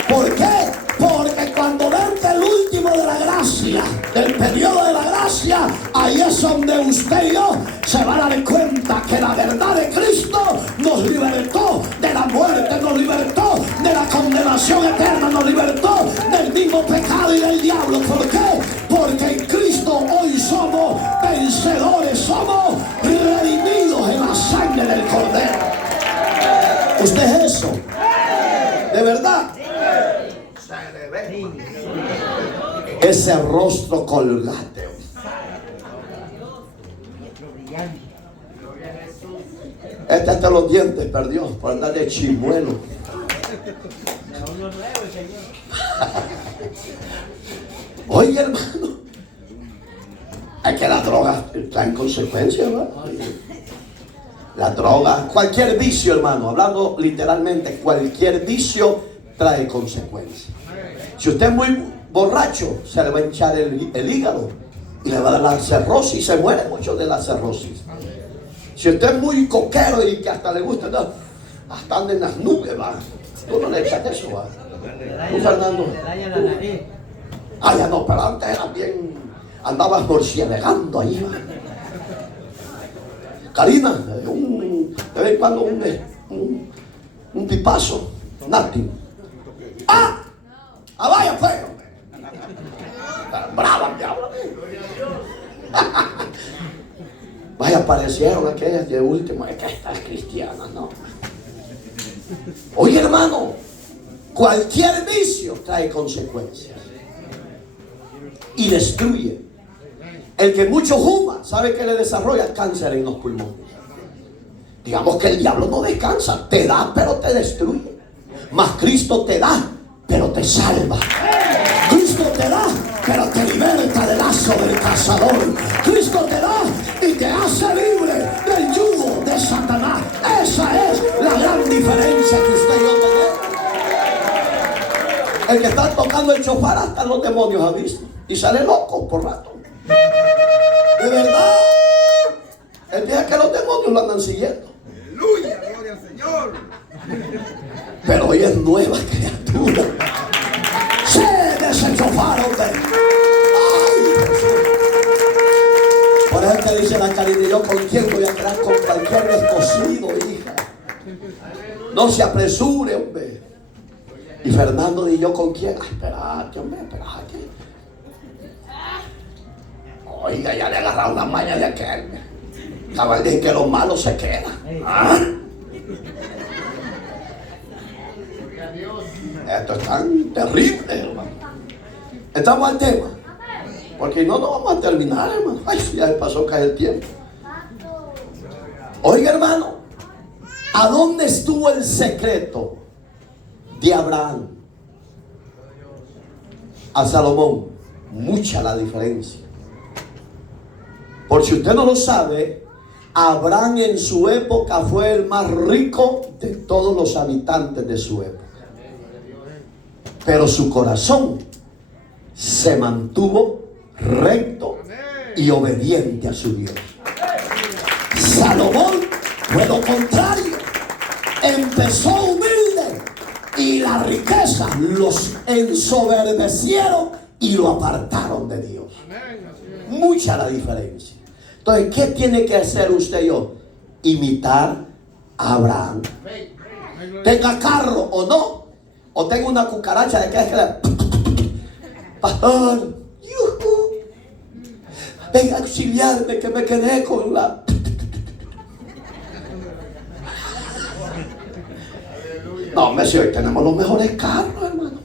¿Por qué? Porque cuando vente el último de la gracia, del periodo de la gracia, ahí es donde usted y yo se van a dar cuenta que la verdad de Cristo nos libertó de la muerte, nos libertó de la condenación eterna, nos libertó del mismo pecado y del diablo. ¿Por qué? Porque en Cristo hoy somos vencedores, somos redimidos en la sangre del Cordero. ¿Usted es eso? ¿De verdad? Ese rostro colgate. Este hasta los dientes perdió por andar de chimuelo. Oye, hermano, es que las drogas traen consecuencias, ¿verdad? La droga, cualquier vicio, hermano, hablando literalmente, cualquier vicio trae consecuencias. Si usted es muy borracho, se le va a hinchar el hígado y le va a dar la cirrosis, y se muere mucho de la cirrosis. Si usted es muy coquero y que hasta le gusta, ¿no?, hasta anda en las nubes, va. Tú no le echas eso, va. Tú, Fernando. Ah, ya no, pero antes era bien, andabas morcielagando ahí, va. Karina, de vez en cuando un pipazo, nothing. ¡Ah! ¡Ah, vaya, pues! ¡Brava el diablo! Vaya, aparecieron aquellas de último, es que estas cristianas, ¿no? Oye, hermano, cualquier vicio trae consecuencias y destruye. El que mucho fuma, sabe que le desarrolla cáncer en los pulmones. Digamos que el diablo no descansa, te da pero te destruye. Mas Cristo te da pero te salva. Cristo te da pero te liberta del lazo del cazador. Cristo te da y te hace libre del yugo de Satanás. Esa es la gran diferencia que usted y yo tenemos. El que está tocando el chofar hasta los demonios ha visto y sale loco por rato. De verdad. El día que los demonios lo andan siguiendo. Aleluya, gloria al Señor. Pero hoy es nueva criatura. Se desenchofaron de Me dice la Karina, ¿yo con quién voy a quedar? Con cualquier descosido, hija. No se apresure, hombre. Y Fernando dice, ¿yo con quién? Ay, espérate, hombre, espérate. Oiga, ya le agarraron una maña de aquel. Cabal, dije que los malos se quedan. ¿Ah? Esto es tan terrible, hermano. Estamos al tema. Porque no vamos a terminar, hermano. Ay, ya pasó caer el tiempo. Oiga, hermano, ¿a dónde estuvo el secreto de Abraham a Salomón? Mucha la diferencia. Por si usted no lo sabe, Abraham en su época fue el más rico de todos los habitantes de su época. Pero su corazón se mantuvo recto y obediente a su Dios. Salomón fue lo contrario. Empezó humilde y la riqueza los ensoberbecieron y lo apartaron de Dios. Mucha la diferencia. Entonces, ¿qué tiene que hacer usted y yo? Imitar a Abraham. Tenga carro o no, o tenga una cucaracha de que es que le... Pastor, venga a auxiliarme que me quedé con la... No, hombre, si hoy tenemos los mejores carros, hermano.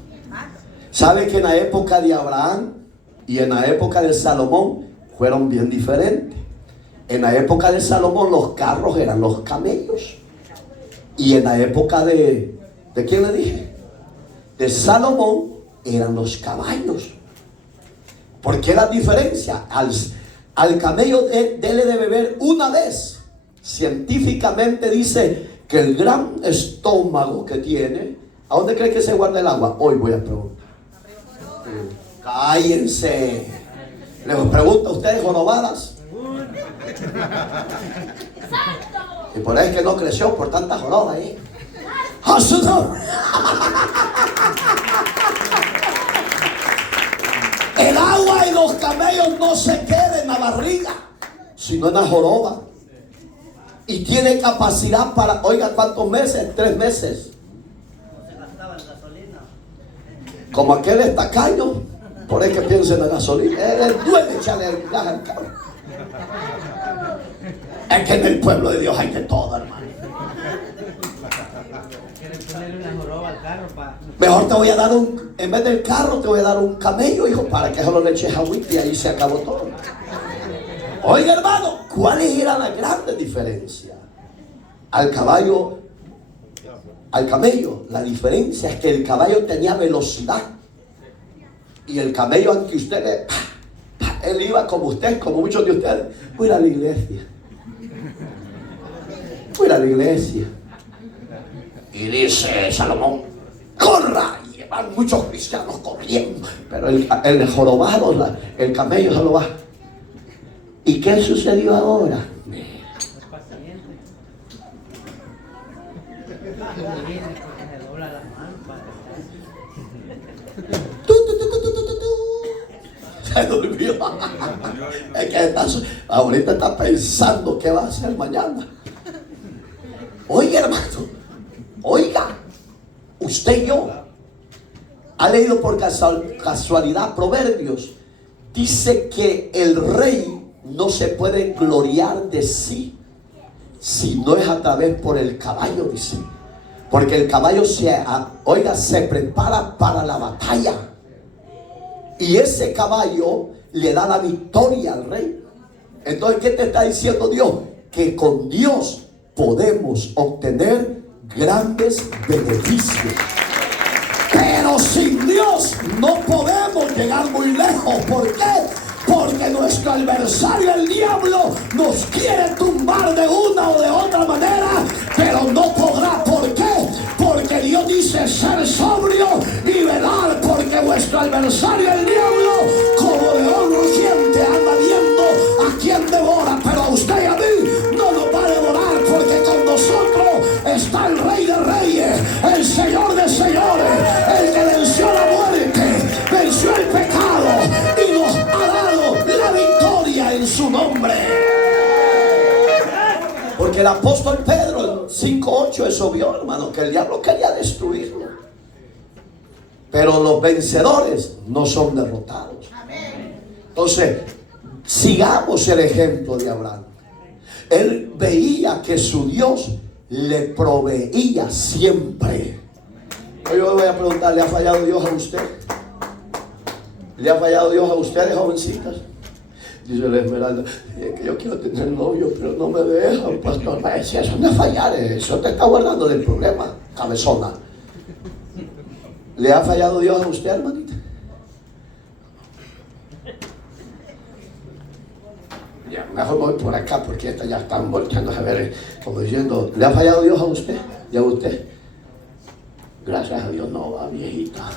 ¿Sabe que en la época de Abraham y en la época de Salomón fueron bien diferentes? En la época de Salomón los carros eran los camellos. Y en la época ¿de quién le dije? De Salomón eran los caballos. ¿Por qué la diferencia? Al camello dele de beber una vez. Científicamente dice que el gran estómago que tiene, ¿a dónde cree que se guarda el agua? Hoy voy a preguntar. Cállense. Les pregunto a ustedes, jorobadas. Y por ahí es que no creció por tanta joroba ahí. El agua y los camellos no se quedan en la barriga, sino en la joroba. Y tiene capacidad para, oiga, ¿cuántos meses? 3 meses. Como aquel estacaño, por ahí que piensa en la gasolina. Él duele echarle el gas al carro. Es que en el pueblo de Dios hay de todo, hermano. Mejor te voy a dar en vez del carro, te voy a dar un camello, hijo, para que solo le eches agüita y ahí se acabó todo. Oiga, hermano, ¿cuáles eran las grandes diferencias? Al caballo, al camello, la diferencia es que el caballo tenía velocidad. Y el camello, aunque usted él iba como usted, como muchos de ustedes. Voy a ir a la iglesia. Voy a ir a la iglesia. Y dice Salomón, corra. Y van muchos cristianos corriendo. Pero el jorobado, el camello solo va. ¿Y qué sucedió ahora? Se durmió. Es que ahorita está pensando qué va a hacer mañana. Oiga, hermano, oiga, usted y yo ha leído por casualidad Proverbios. Dice que el rey no se puede gloriar de sí si no es a través por el caballo, dice. Porque el caballo se prepara para la batalla. Y ese caballo le da la victoria al rey. Entonces, ¿qué te está diciendo Dios? Que con Dios podemos obtener grandes beneficios. Pero sin Dios no podemos llegar muy lejos. ¿Por qué? Porque nuestro adversario, el diablo, nos quiere tumbar de una o de otra manera, pero no podrá. ¿Por qué? Porque Dios dice ser sobrio y velar, porque vuestro adversario, el diablo, como león rugiente, anda viendo a quien devora, pero a usted y a mí no nos va a devorar, porque con nosotros está el Rey de Reyes, el Señor de Señores, el que venció la muerte, venció el pecado y nos ha dado la victoria en su nombre. Porque el apóstol Pedro en 5:8 eso vio, hermano, que el diablo quería destruirlo. Pero los vencedores no son derrotados. Entonces, sigamos el ejemplo de Abraham. Él veía que su Dios le proveía siempre. Hoy yo voy a preguntar, ¿le ha fallado Dios a usted? ¿Le ha fallado Dios a ustedes, jovencitas? Dice la Esmeralda, es que yo quiero tener novio, pero no me dejan, pastor. Si eso no es fallar, eso te está guardando del problema, cabezona. ¿Le ha fallado Dios a usted, hermanita? Ya, mejor voy por acá porque estas ya están volteando a ver, como diciendo, ¿le ha fallado Dios a usted? ¿Y a usted? Gracias a Dios no va, viejita.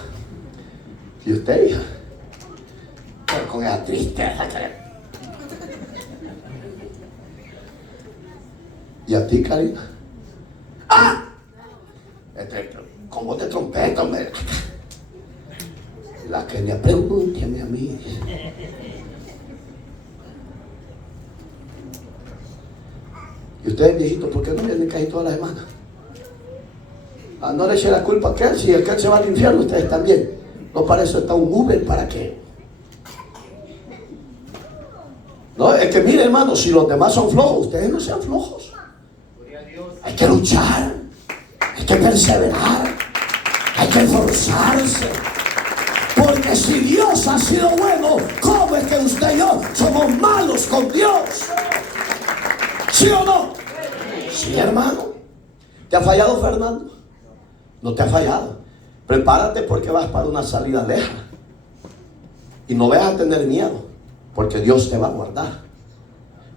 ¿Y usted, hija? Pero con esa tristeza que le... ¿Y a ti, Karina? ¡Ah! Con voz de trompeta, hombre. La que le pregunte a mí. ¿Y ustedes, viejitos, por qué no vienen casi todas las semanas? No le eche la culpa a aquel, si aquel se va al infierno, ustedes también. No, para eso está un Uber, ¿para qué? No, es que mire, hermano, si los demás son flojos, ustedes no sean flojos. Hay que luchar, hay que perseverar, hay que esforzarse. Porque si Dios ha sido bueno, ¿cómo es que usted y yo somos malos con Dios? ¿Sí o no? Sí, hermano. ¿Te ha fallado, Fernando? No te ha fallado. Prepárate porque vas para una salida lejana. Y no vayas a tener miedo, porque Dios te va a guardar.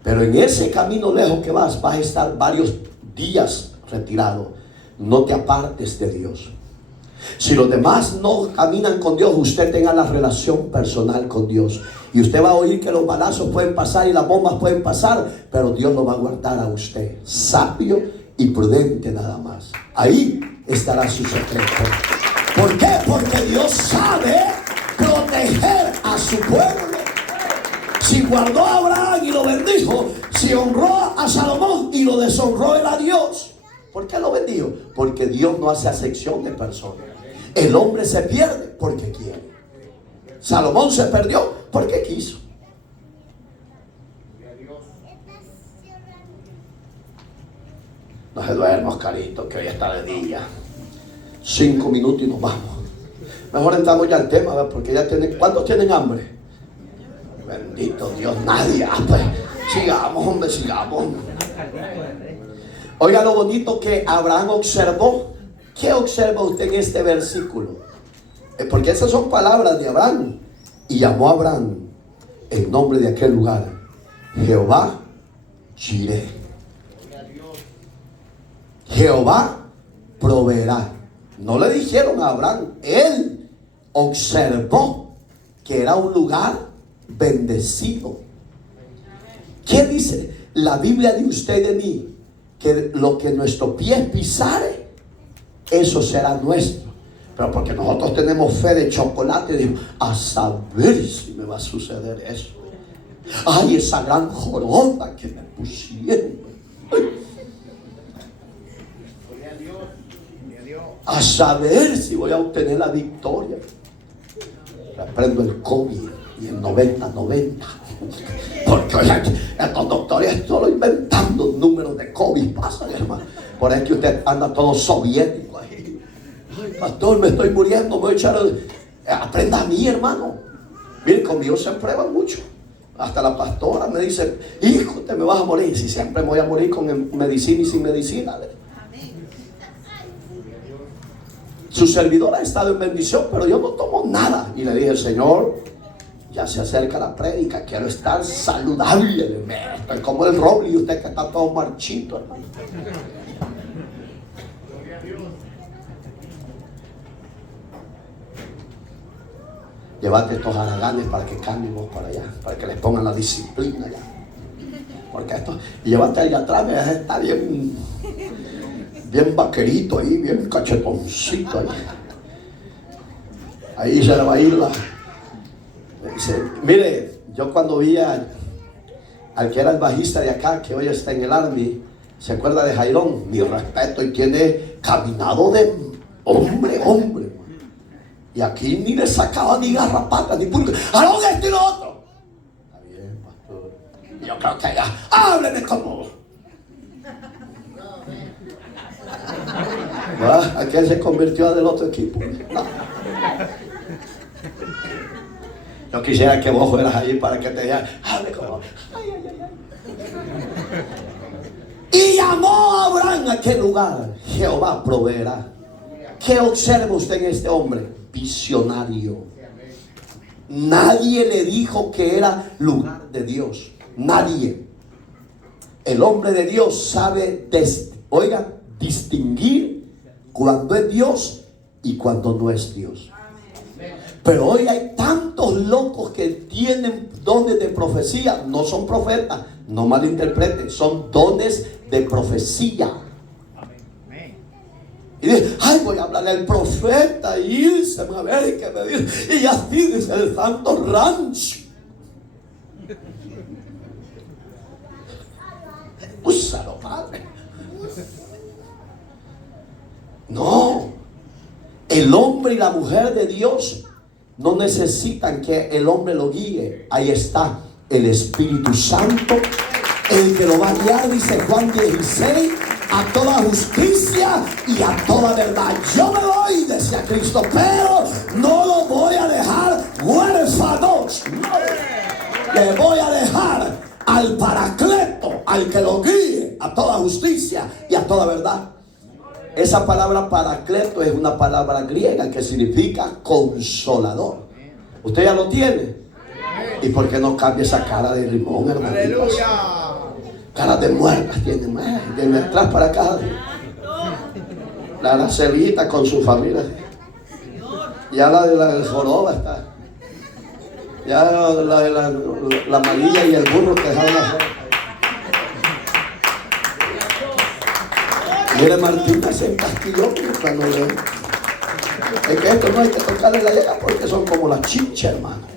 Pero en ese camino lejos que vas a estar varios días retirado. No te apartes de Dios. Si los demás no caminan con Dios, usted tenga la relación personal con Dios. Y usted va a oír que los balazos pueden pasar y las bombas pueden pasar, pero Dios lo va a guardar a usted. Sabio y prudente nada más. Ahí estará su secreto. ¿Por qué? Porque Dios sabe proteger a su pueblo. Si guardó a Abraham y lo bendijo, si honró a Salomón y lo deshonró él a Dios. ¿Por qué lo bendijo? Porque Dios no hace acepción de personas. El hombre se pierde porque quiere. Salomón se perdió porque quiso. No se duerma, Oscarito, que hoy está de día. 5 minutos y nos vamos. Mejor entramos ya al tema, ¿verdad? Porque ya tienen... ¿Cuántos tienen hambre? Bendito Dios, nadie. Pues, sigamos, hombre, sigamos. Oiga lo bonito que Abraham observó. ¿Qué observa usted en este versículo? Porque esas son palabras de Abraham. Y llamó a Abraham el nombre de aquel lugar, Jehová Jireh. Jehová proveerá. No le dijeron a Abraham, él observó que era un lugar bendecido. ¿Qué dice la Biblia de usted y de mí? Que lo que nuestro pie pisare, eso será nuestro. Pero porque nosotros tenemos fe de chocolate, digo, a saber si me va a suceder eso. Ay, esa gran joroba que me pusieron. Ay. A saber si voy a obtener la victoria. Aprendo el COVID y el 90-90. Porque oye, estos doctores solo inventando números de COVID. Pasa, hermano. Por eso es que usted anda todo soviético ahí. Ay, pastor, me estoy muriendo. Me voy a echar aprenda a mí, hermano. Mire, conmigo se prueba mucho. Hasta la pastora me dice, hijo, te me vas a morir. Si siempre me voy a morir con medicina y sin medicina. Su servidor ha estado en bendición, pero yo no tomo nada. Y le dije, Señor, ya se acerca la prédica, quiero estar saludable. Estoy como el roble y usted que está todo marchito, hermano. Llévate estos haraganes para que cambien para allá, para que les pongan la disciplina allá. Porque esto, y llévate allá atrás, me está bien vaquerito ahí, bien cachetoncito ahí. Ahí se le va a ir la... Dice, mire, yo cuando vi al que era el bajista de acá, que hoy está en el Army, ¿Se acuerda de Jairón? Mi respeto, y tiene caminado de hombre. Y aquí ni le sacaba ni garrapatas, ni pulgas. ¡Jairón, esto y lo otro! Está bien, pastor. Yo creo que ya, hábleme como. Aquel se convirtió del otro equipo. No. Yo quisiera que vos fueras allí para que te digan, hable como. Y llamó a Abraham a aquel lugar. Jehová proveerá. ¿Qué observa usted en este hombre? Visionario. Nadie le dijo que era lugar de Dios. Nadie. El hombre de Dios sabe, distinguir cuando es Dios y cuando no es Dios. Pero hoy hay tantos locos que tienen dones de profecía. No son profetas, no malinterpreten, son dones de profecía. Y dice, ay, voy a hablarle al profeta y irse a ver qué me dice. Y así dice el Santo Rancho. Úsalo, padre. No. El hombre y la mujer de Dios no necesitan que el hombre lo guíe. Ahí está el Espíritu Santo, el que lo va a guiar, dice Juan 16, a toda justicia y a toda verdad. Yo me voy, decía Cristo, pero no lo voy a dejar huérfanos. No. Le voy a dejar al Paracleto, al que lo guíe a toda justicia y a toda verdad. Esa palabra Paracleto es una palabra griega que significa consolador. ¿Usted ya lo tiene? ¿Y por qué no cambia esa cara de limón, hermano? Cara de muertas tiene más. Viene atrás para acá. La Aracelita con su familia. Ya la de la joroba está. Ya la amarilla y el burro que dejaron afuera. Mire, Martina se encasquilló cuando le... Es que esto no hay que tocarle la llaga porque son como las chinchas, hermano.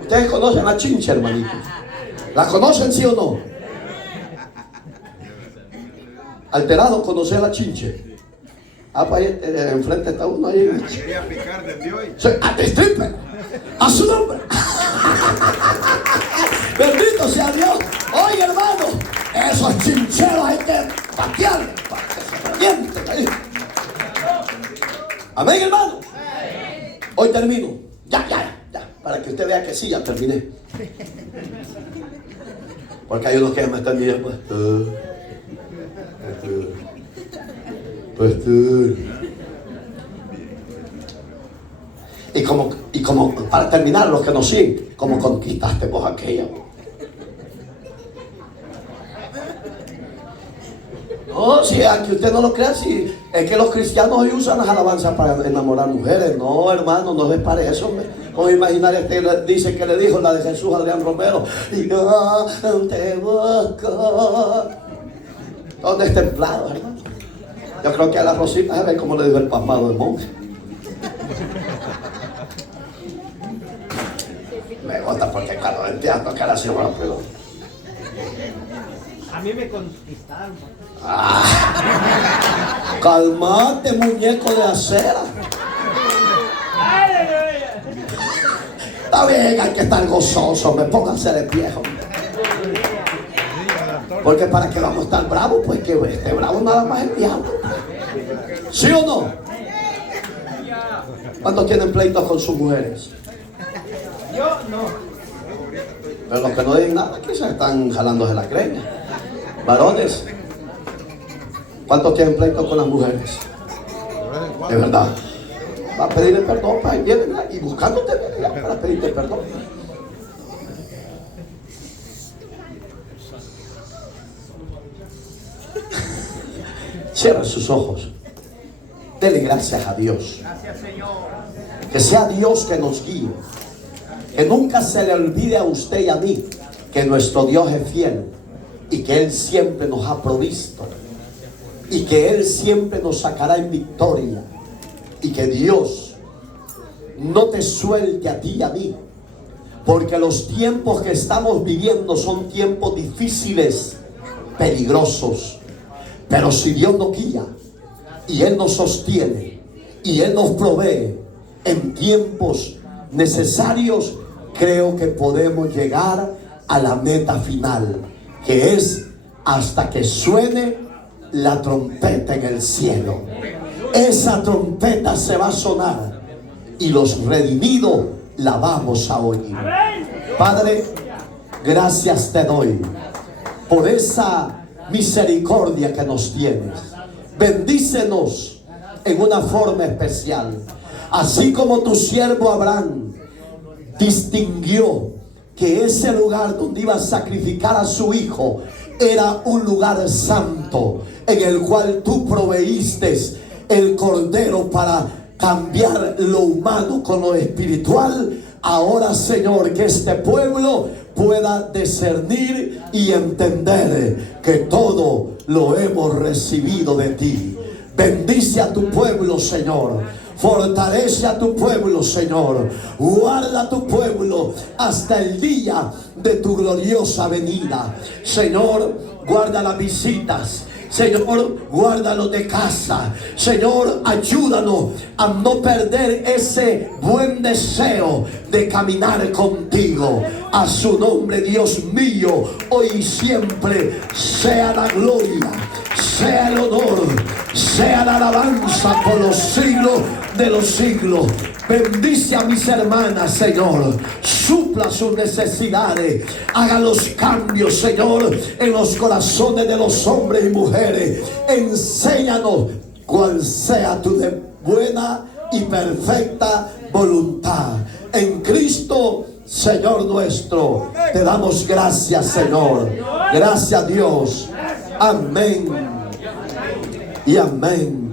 ¿Ustedes conocen la chincha, hermanitos? ¿La conocen, sí o no? Alterado, ¿conocer la chincha? Ah, pues ahí enfrente está uno ahí. Quería picar desde hoy. ¡A stripper! ¡A su nombre! ¡Bendito sea Dios! Oye, hermano, esos chincheros hay que patearlos para que se revienten ahí. Amén, hermano. Hoy termino. Ya. Para que usted vea que sí, ya terminé. Porque hay unos que me están diciendo, pastor. Y como para terminar, los que nos siguen, ¿cómo conquistaste vos aquella? No, si aunque usted no lo crea, si es que los cristianos hoy usan las alabanzas para enamorar mujeres. No, hermano, no les parece eso. Vamos a imaginar dice que le dijo la de Jesús Adrián Romero, y yo te busco. ¿Dónde es templado, hermano? Yo creo que a la Rosita se ve como le dijo el papá del monje. Me gusta porque cuando el teatro que la señora rápido. A mí me conquistaron. Calmate, muñeco de acera. Está bien, hay que estar gozoso. Pónganse de pie, hombre. Porque para que vamos a estar bravos, pues que esté bravo nada más el diablo. ¿Sí o no? ¿Cuántos tienen pleitos con sus mujeres? Yo no. Pero los que no dicen nada, que se están jalándose la creña. Varones, ¿cuántos tienen pleitos con las mujeres? De verdad. Va a pedirle perdón para llévenla y buscándote para pedirte perdón. Cierra sus ojos. Dele gracias a Dios. Gracias, Señor. Que sea Dios que nos guíe. Que nunca se le olvide a usted y a mí que nuestro Dios es fiel y que Él siempre nos ha provisto y que Él siempre nos sacará en victoria y que Dios no te suelte a ti y a mí, porque los tiempos que estamos viviendo son tiempos difíciles, peligrosos, Pero si Dios nos guía y Él nos sostiene y Él nos provee en tiempos necesarios, creo que podemos llegar a la meta final, que es hasta que suene la trompeta en el cielo. Esa trompeta se va a sonar y los redimidos la vamos a oír. Padre, gracias te doy por esa misericordia que nos tienes. Bendícenos en una forma especial, así como tu siervo Abraham distinguió que ese lugar donde iba a sacrificar a su hijo era un lugar santo, en el cual tú proveíste el cordero para cambiar lo humano con lo espiritual. Ahora, Señor, que este pueblo pueda discernir y entender que todo lo hemos recibido de ti. Bendice a tu pueblo, Señor. Fortalece a tu pueblo, Señor. Guarda a tu pueblo hasta el día de tu gloriosa venida. Señor, guarda las visitas. Señor, guárdalo de casa. Señor, ayúdanos a no perder ese buen deseo de caminar contigo. A su nombre, Dios mío, hoy y siempre sea la gloria, sea el honor, sea la alabanza por los siglos de los siglos. Bendice a mis hermanas, Señor. Supla sus necesidades. Haga los cambios, Señor, en los corazones de los hombres y mujeres. Enséñanos cuál sea tu buena y perfecta voluntad. En Cristo, Señor nuestro, te damos gracias, Señor. Gracias, Dios. Amén y amén.